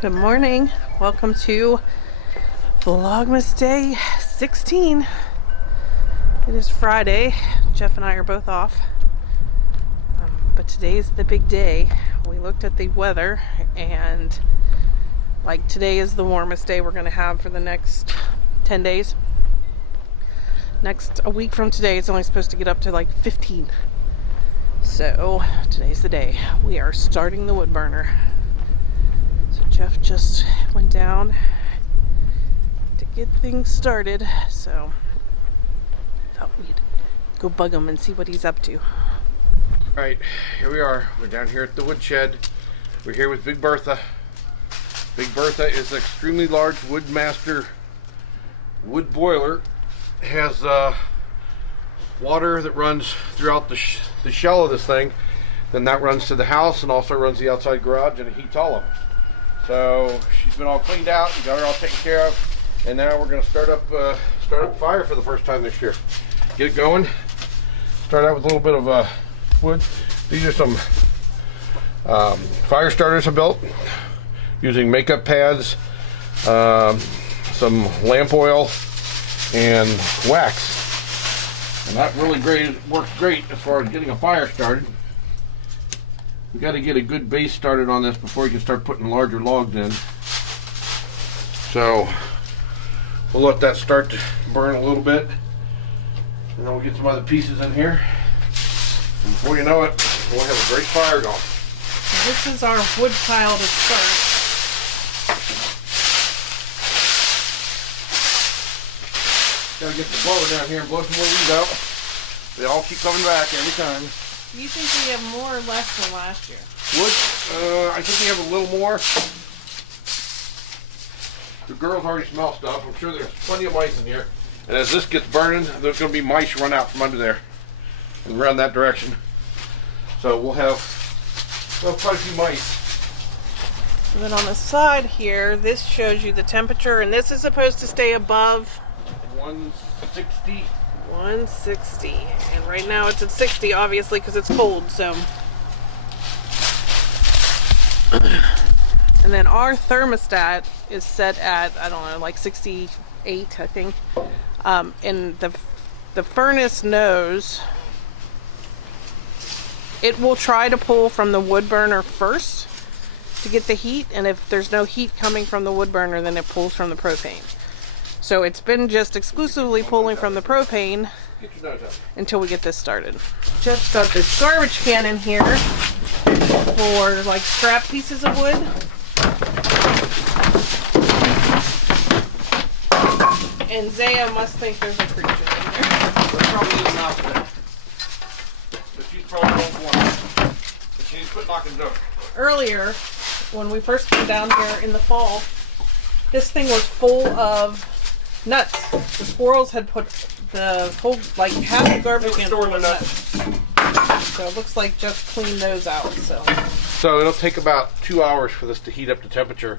Good morning. Welcome to Vlogmas Day 16. It is Friday. Jeff and I are both off. But today's the big day. We looked at the weather and like today is the warmest day we're going to have for the next 10 days. A week from today it's only supposed to get up to like 15. So today's the day. We are starting the wood burner. So Jeff just went down to get things started, so thought we'd go bug him and see what he's up to. Alright, here we are. We're down here at the woodshed. We're here with Big Bertha. Big Bertha is an extremely large Woodmaster wood boiler. It has water that runs throughout the shell of this thing. Then that runs to the house and also runs the outside garage and it heats all of it. So she's been all cleaned out, we got her all taken care of, and now we're going to start up fire for the first time this year. Get it going. Start out with a little bit of wood. These are some fire starters I built using makeup pads, some lamp oil, and wax. And that really works great as far as getting a fire started. We got to get a good base started on this before you can start putting larger logs in. So we'll let that start to burn a little bit, and then we'll get some other pieces in here. And before you know it, we'll have a great fire going. This is our wood pile to start. Gotta get the blower down here and blow some more leaves out. They all keep coming back every time. Do you think we have more or less than last year? Wood, I think we have a little more. The girls already smell stuff. I'm sure there's plenty of mice in here. And as this gets burning, there's going to be mice run out from under there and around that direction. So we'll have quite a few mice. And then on the side here, this shows you the temperature, and this is supposed to stay above 160. 160, and right now it's at 60, obviously, because it's cold. So, and then our thermostat is set at, I don't know, like 68, I think. And the furnace knows it will try to pull from the wood burner first to get the heat, and if there's no heat coming from the wood burner, then it pulls from the propane. So it's been just exclusively pulling from the propane until we get this started. Jeff's got this garbage can in here for like scrap pieces of wood. And Zaya must think there's a creature in there. There probably is an outfit. But she's probably don't want it. But she's quit knocking down. Earlier, when we first came down here in the fall, this thing was full of nuts. The squirrels had put the whole, like half the garbage can full of nuts. So it looks like just cleaned those out. So it'll take about 2 hours for this to heat up to temperature,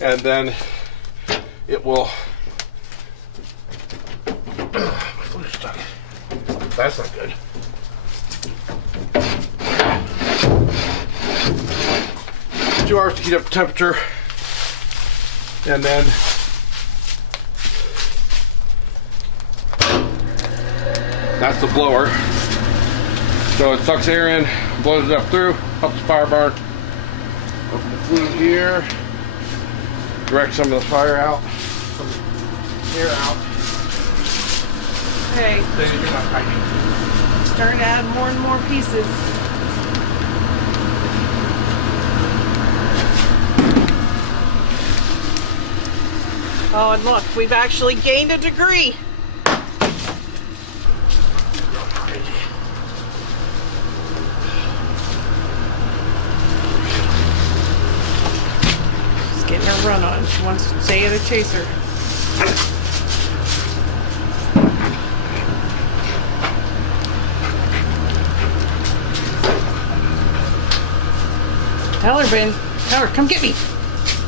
and then it will. That's not good. Two hours to heat up to temperature, and then that's the blower. So it sucks air in, blows it up through, helps the fire burn. Open the fluid here, direct some of the fire out, some air out. okay, starting to add more and more pieces. Oh, and look, we've actually gained a degree. She's getting her run on. She wants to stay at a chaser. Tell her, Ben. Tell her, come get me.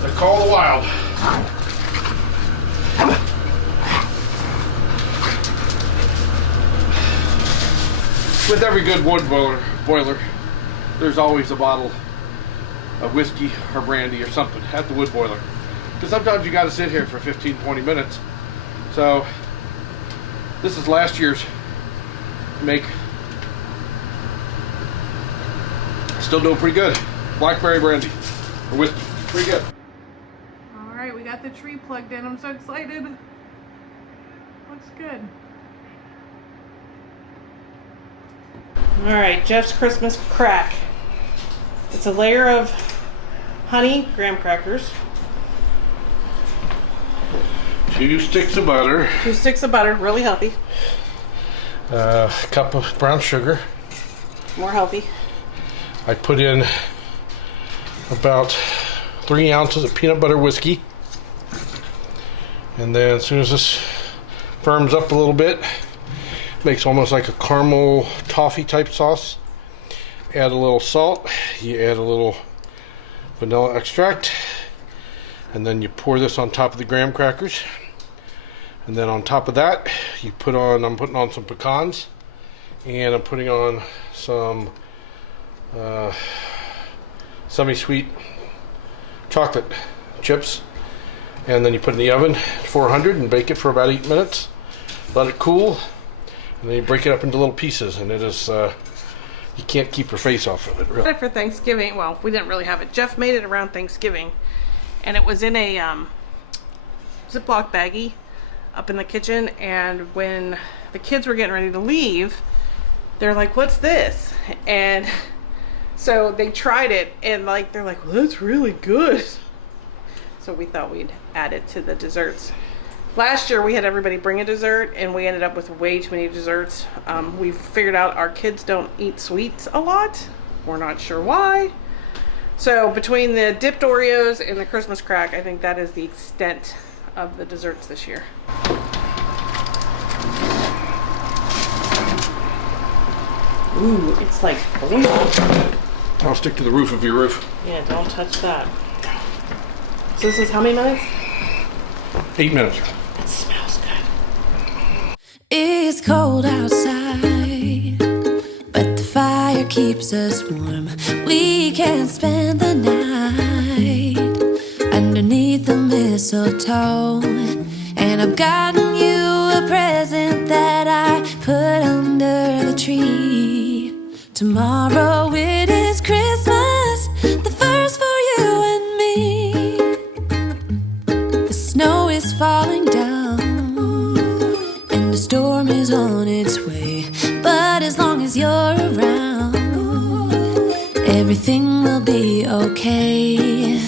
They call the wild. With every good wood boiler, there's always a bottle a whiskey or brandy or something at the wood boiler. Because sometimes you got to sit here for 15-20 minutes. So this is last year's make. Still doing pretty good. Blackberry brandy or whiskey, pretty good. All right, we got the tree plugged in. I'm so excited. Looks good. All right, Jeff's Christmas crack. It's a layer of honey graham crackers. 2 sticks of butter. 2 sticks of butter, really healthy. A cup of brown sugar. More healthy. I put in about 3 ounces of peanut butter whiskey. And then as soon as this firms up a little bit, makes almost like a caramel toffee type sauce. Add a little salt. You add a little vanilla extract. And then you pour this on top of the graham crackers. And then on top of that, I'm putting on some pecans. And I'm putting on some semi-sweet chocolate chips, and then you put it in the oven 400 and bake it for about 8 minutes. Let it cool, and then you break it up into little pieces, and it is you can't keep your face off of it, really. For Thanksgiving, well, we didn't really have it. Jeff made it around Thanksgiving, and it was in a Ziploc baggie up in the kitchen, and when the kids were getting ready to leave, they're like, "What's this?" And so they tried it, and they're like, "Well, that's really good." So we thought we'd add it to the desserts. Last year we had everybody bring a dessert, and we ended up with way too many desserts. We figured out our kids don't eat sweets a lot. We're not sure why. So between the dipped Oreos and the Christmas crack, I think that is the extent of the desserts this year. Ooh, it's like blue. I'll stick to the roof of your roof. Yeah, don't touch that. So this is how many minutes? 8 minutes. It smells good. It's cold outside, but the fire keeps us warm. We can spend the night underneath the mistletoe. And I've gotten you a present that I put under the tree. Tomorrow it is Christmas, the first for you and me. The snow is falling down, and the storm is on its way. But as long as you're around, everything will be okay.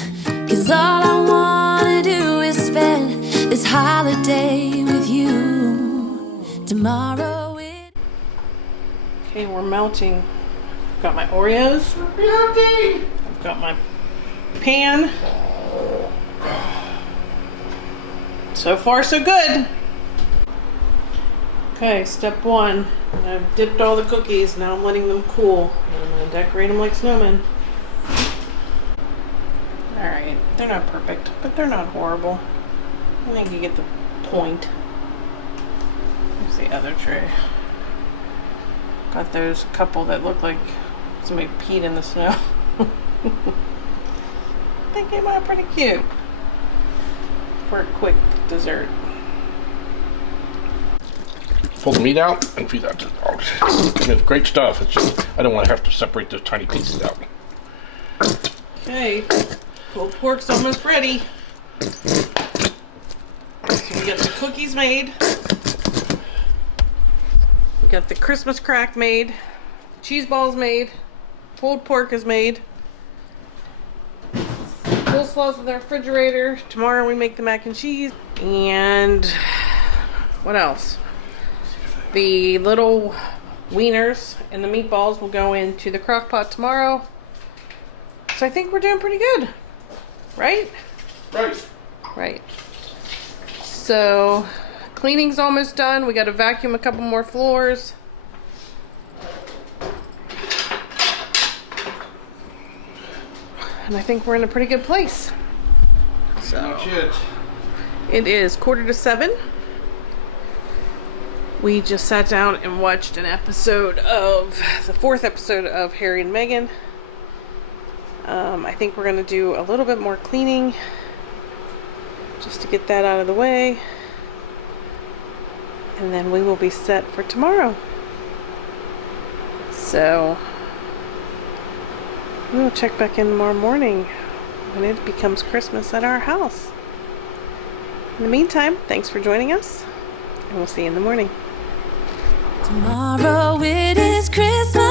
'Cause all I wanna do is spend this holiday with you. Tomorrow it... Okay, we're melting. I've got my Oreos. I've got my pan. So far, so good. Okay, step 1. I've dipped all the cookies. Now I'm letting them cool. And I'm going to decorate them like snowmen. Alright, they're not perfect, but they're not horrible. I think you get the point. Here's the other tray. Got those couple that look like somebody peed in the snow. They came out pretty cute for a quick dessert. Pull the meat out and feed that to the dogs. It's great stuff. It's just I don't want to have to separate those tiny pieces out. Okay, pulled pork's almost ready. So we got the cookies made. We got the Christmas crack made. Cheese balls made. Pulled pork is made. Coleslaw's in the refrigerator. Tomorrow we make the mac and cheese. And what else? The little wieners and the meatballs will go into the crock pot tomorrow. So I think we're doing pretty good. Right? Right. Right. So cleaning's almost done. We got to vacuum a couple more floors. And I think we're in a pretty good place. So That's it. it is 6:45. We just sat down and watched an episode of the 4th episode of Harry and Meghan. I think we're going to do a little bit more cleaning just to get that out of the way. And then we will be set for tomorrow. So we'll check back in tomorrow morning when it becomes Christmas at our house. In the meantime, thanks for joining us, and we'll see you in the morning. Tomorrow it is Christmas.